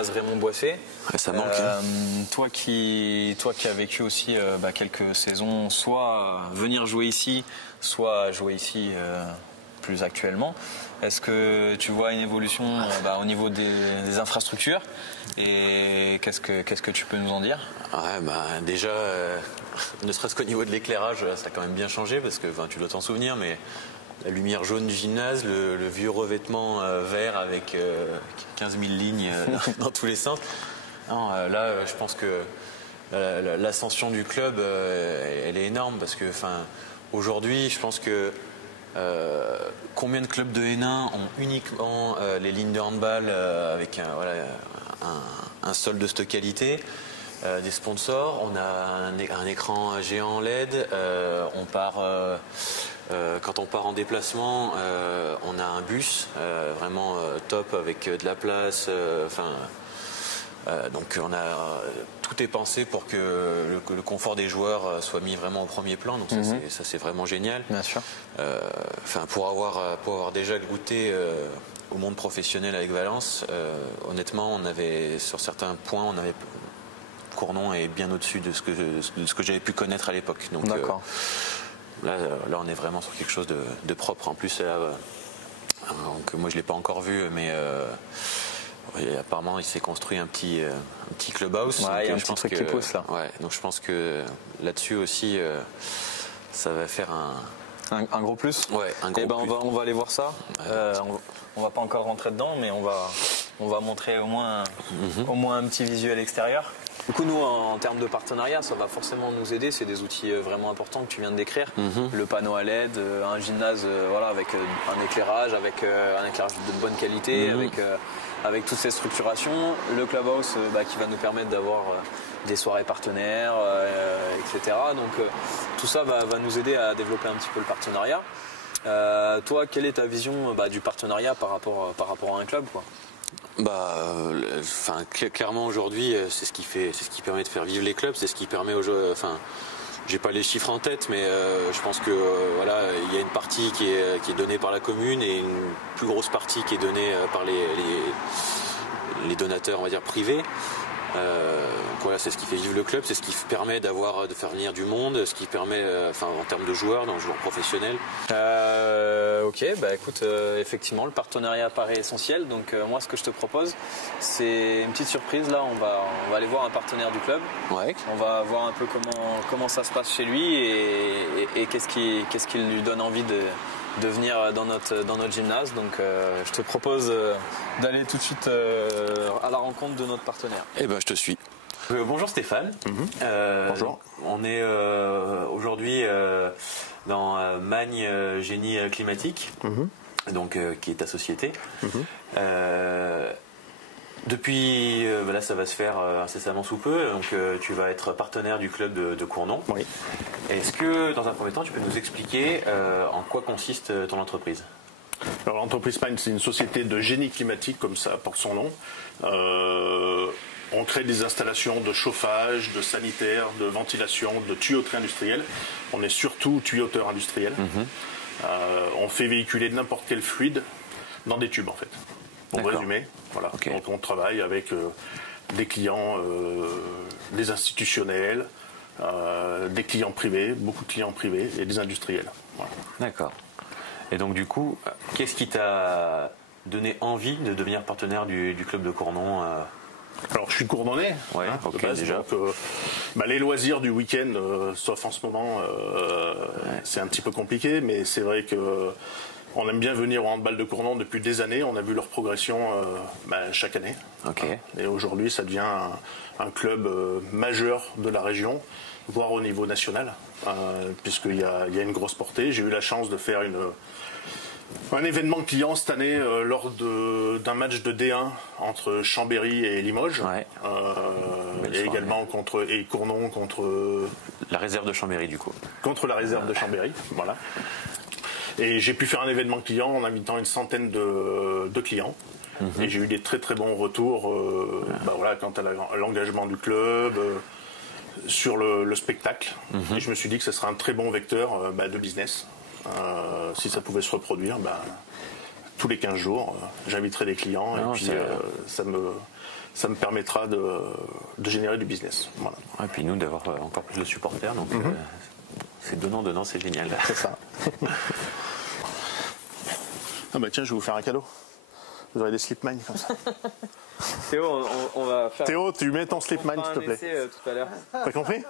gymnase Raymond Boissé. Ouais, ça manque. Toi qui as vécu aussi quelques saisons, soit venir jouer ici, soit jouer ici plus actuellement. Est-ce que tu vois une évolution au niveau des infrastructures et qu'est-ce que tu peux nous en dire? Ouais, déjà, ne serait-ce qu'au niveau de l'éclairage, ça a quand même bien changé parce que tu dois t'en souvenir, mais la lumière jaune du gymnase, le vieux revêtement vert avec 15 000 lignes dans tous les sens. Non, là, je pense que l'ascension du club, elle est énorme parce que, aujourd'hui, je pense que combien de clubs de Hénin ont uniquement les lignes de handball avec un sol de cette qualité, des sponsors, on a un écran géant LED, quand on part en déplacement, on a un bus vraiment top avec de la place. Donc tout est pensé pour que le confort des joueurs soit mis vraiment au premier plan. Donc ça c'est vraiment génial. Bien sûr. Pour avoir déjà goûté au monde professionnel avec Valence, honnêtement, sur certains points, Cournon est bien au-dessus de ce que j'avais pu connaître à l'époque. Donc d'accord. Là, on est vraiment sur quelque chose de propre. En plus, donc, moi je l'ai pas encore vu, mais apparemment il s'est construit un petit clubhouse. Ouais, il y a un petit truc qui pousse là. Ouais, donc je pense que là-dessus aussi, ça va faire un gros plus. Ouais, un gros plus. On va aller voir ça. On va pas encore rentrer dedans, mais on va montrer au moins un petit visuel extérieur. Du coup, nous, en termes de partenariat, ça va forcément nous aider. C'est des outils vraiment importants que tu viens de décrire. Le panneau à LED, un gymnase avec un éclairage de bonne qualité, avec toutes ces structurations. Le clubhouse qui va nous permettre d'avoir des soirées partenaires, etc. Donc tout ça va nous aider à développer un petit peu le partenariat. Toi, quelle est ta vision du partenariat par rapport à un club, quoi? Clairement aujourd'hui, c'est ce qui permet de faire vivre les clubs, c'est ce qui permet aux joueurs. J'ai pas les chiffres en tête, mais je pense que il y a une partie qui est donnée par la commune et une plus grosse partie qui est donnée par les donateurs, on va dire privés. C'est ce qui fait vivre le club, c'est ce qui permet de faire venir du monde, ce qui permet, en termes de joueurs professionnels. Ok, écoute, effectivement, le partenariat paraît essentiel. Donc moi, ce que je te propose, c'est une petite surprise. Là, on va aller voir un partenaire du club. Ouais. On va voir un peu comment ça se passe chez lui et qu'est-ce qui lui donne envie de venir dans notre gymnase. Donc je te propose d'aller tout de suite à la rencontre de notre partenaire. Eh ben, je te suis. Bonjour Stéphane. Bonjour. On est aujourd'hui dans Magne Génie Climatique, donc qui est ta société. Depuis, là, ça va se faire incessamment sous peu. Donc, tu vas être partenaire du club de Cournon. Oui. Est-ce que, dans un premier temps, tu peux nous expliquer en quoi consiste ton entreprise? Alors, l'entreprise Magne, c'est une société de génie climatique, comme ça porte son nom. On crée des installations de chauffage, de sanitaire, de ventilation, de tuyauterie industrielle. On est surtout tuyauteur industriel. On fait véhiculer n'importe quel fluide dans des tubes, en fait. Pour résumer, voilà. Okay. Donc on travaille avec des clients, des institutionnels, des clients privés, beaucoup de clients privés et des industriels. Voilà. D'accord. Et donc du coup, qu'est-ce qui t'a donné envie de devenir partenaire du club de Cournon? Alors je suis courdonnais, déjà. Donc, les loisirs du week-end, sauf en ce moment, c'est un petit peu compliqué, mais c'est vrai que on aime bien venir au handball de Cournon depuis des années. On a vu leur progression chaque année. Okay. Et aujourd'hui, ça devient un club majeur de la région, voire au niveau national, puisqu'il y a une grosse portée. J'ai eu la chance de faire un événement client cette année lors d'un match de D1 entre Chambéry et Limoges. Ouais. Et également et Cournon contre la réserve de Chambéry, du coup. Contre la réserve de Chambéry, voilà. Et j'ai pu faire un événement client en invitant une centaine de clients. Et j'ai eu des très très bons retours quant à l'engagement du club, sur le spectacle. Et je me suis dit que ce serait un très bon vecteur de business. Si ça pouvait se reproduire, tous les 15 jours, j'inviterai des clients. Et puis ça me permettra de générer du business. Voilà. Et puis nous d'avoir encore plus de supporters, donc c'est donnant, c'est génial. C'est ça. Ah bah tiens, je vais vous faire un cadeau. Vous aurez des Slipmine comme ça. Théo, on va faire. Théo, tu mets ton Slipmine, s'il te plaît. Tout à l'heure. T'as compris?